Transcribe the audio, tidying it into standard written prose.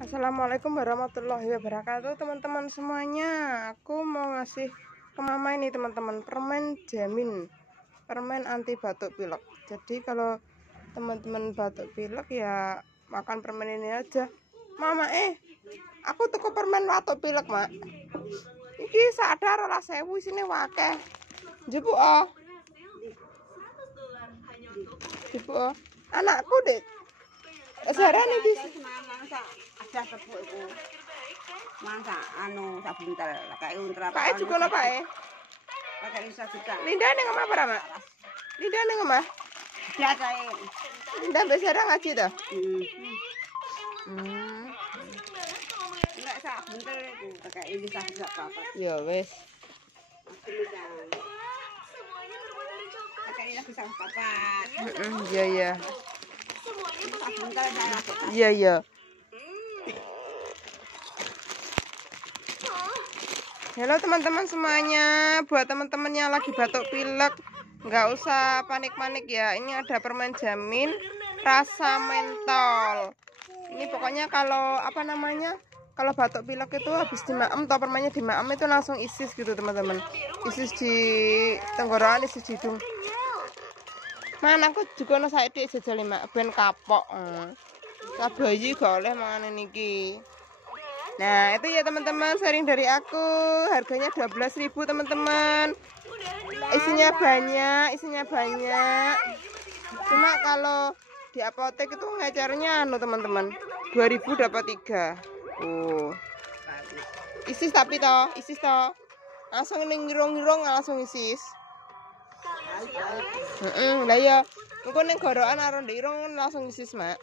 Assalamualaikum warahmatullahi wabarakatuh, teman-teman semuanya. Aku mau ngasih ke mama ini, teman-teman, permen jamin, permen anti batuk pilek. Jadi kalau teman-teman batuk pilek ya makan permen ini aja. Mama, aku tuku permen batuk pilek, Mak. Iki sadar ora 1000 isine wakeh. Jebuk Jebuk anakku, Dek. Sejarah nih bis. Ada tepuk iku. Masa sak buntel kayak untra. Kae juga napa Pakai bisa juga. Linda ning omah apa, Mak? Linda ning omah. Dia kae. Linda mbek Sarah ngaji to? Enggak sak buntel iku pakai bisa juga apa. Ya wis. Pakai ini bisa apa. Iya. Sak buntel saya. Iya. Halo teman-teman semuanya, buat teman-teman yang lagi batuk pilek, nggak usah panik-panik ya. Ini ada permen jamin rasa mentol. Ini pokoknya kalau kalau batuk pilek itu habis dimaem atau permennya dimaem itu langsung isis gitu teman-teman. Isis di tenggorokan, isis di hidung. Mana aku juga ono saiki jajal 5 ben kapok. Bayi gak oleh mangan niki. Nah, itu ya teman-teman, sharing dari aku. Harganya 12.000 teman-teman. Isinya banyak. Cuma kalau di apotek itu ngecernya teman-teman. 2000 dapat 3. Isis toh. Langsung ngirong-ngirong langsung isis. Lah ya, engko ning gorokan aron ndek irung langsung isis, Mak.